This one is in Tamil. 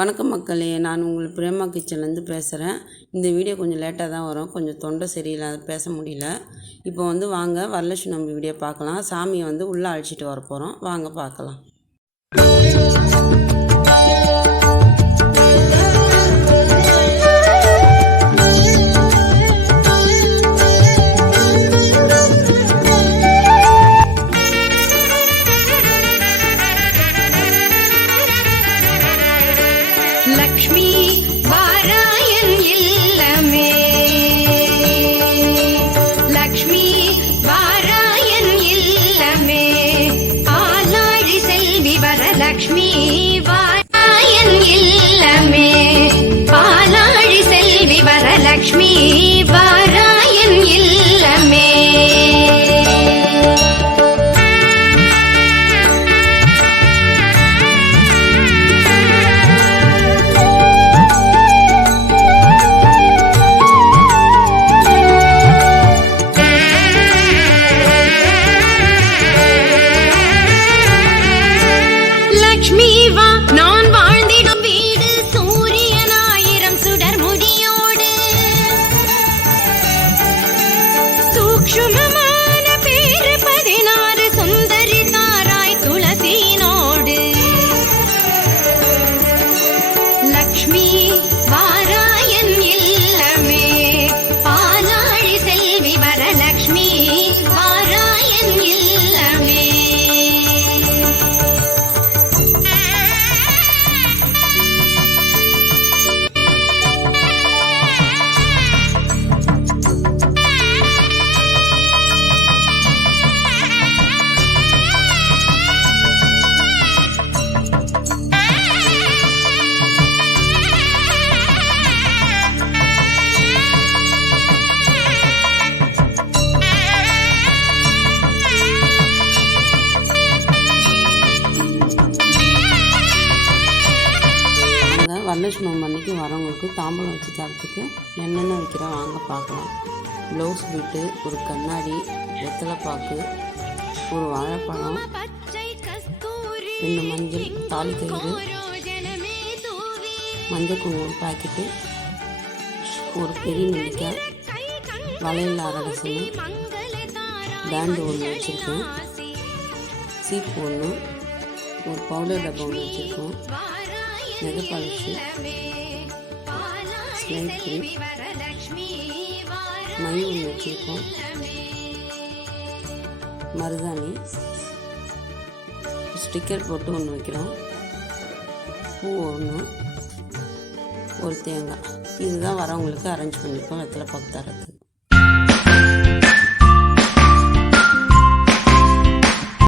வணக்கம் மக்களே, நான் உங்கள் பிரேமா கிச்சன்லேருந்து பேசுகிறேன். இந்த வீடியோ கொஞ்சம் லேட்டாக தான் வரும், கொஞ்சம் தொண்டை சரியில்லாத பேச முடியல. இப்போ வாங்க வரலட்சுமி நோம்பு வீடியோ பார்க்கலாம். சாமியை உள்ளே அழைச்சிட்டு வர போகிறோம், வாங்க பார்க்கலாம். லக்ஷ்மி வாராயன் இல்லமே, லக்ஷ்மி வாராயன் இல்லமே, பாலாழி செல்வி வரலக்ஷ்மி வாராயன் இல்லமே, பாலாழி செல்வி வரலக்ஷ்மி வாராயன் இல்லமே. நான் வாழ்ந்திடும் வீடு சூரியனாயிரம் சுடர் முடியோடு, சூக்ஷ்மமான பேரு 16 சுந்தரி தாராய் துளசினோடு. லக்ஷ்மி வாராயன் இல்லமே, பாலாழி செல்வி வரலக்ஷ்மி வாராயன் இல்லமே. வரலட்சுமி நோம்பு அன்றைக்கி வரவங்களுக்கு தாம்பூலம் வச்சு தரத்துக்கு என்னென்ன வைக்கிறோம் வாங்க பார்க்கலாம். ப்ளவுஸ் பிட்டு, ஒரு கண்ணாடி, வெத்தலைப்பாக்கு, ஒரு வாழைப்பழம், 2 மஞ்சள், தாலி கயிறு, மஞ்சள் குங்குமம் பாக்கெட்டு, ஒரு பெரிய நெல்லிக்காய், வளையல் அரடசனு, பேண்டு ஒன்று வச்சுருக்கேன், சீப்பு ஒன்று, ஒரு பவுடர் டப்பா ஒன்று வச்சுருக்கோம், நெகை பாலிஷு, ஸ்லைட்டு, மை ஒன்று வச்சுருக்கோம், மருதாணி, ஸ்டிக்கர் போட்டு ஒன்று வைக்கிறோம், பூ ஒன்று, ஒரு தேங்காய். இதுதான் வரவங்களுக்கு அரேஞ்ச் பண்ணியிருக்கோம் வெத்தலை பாக்கு தரத்துக்கு.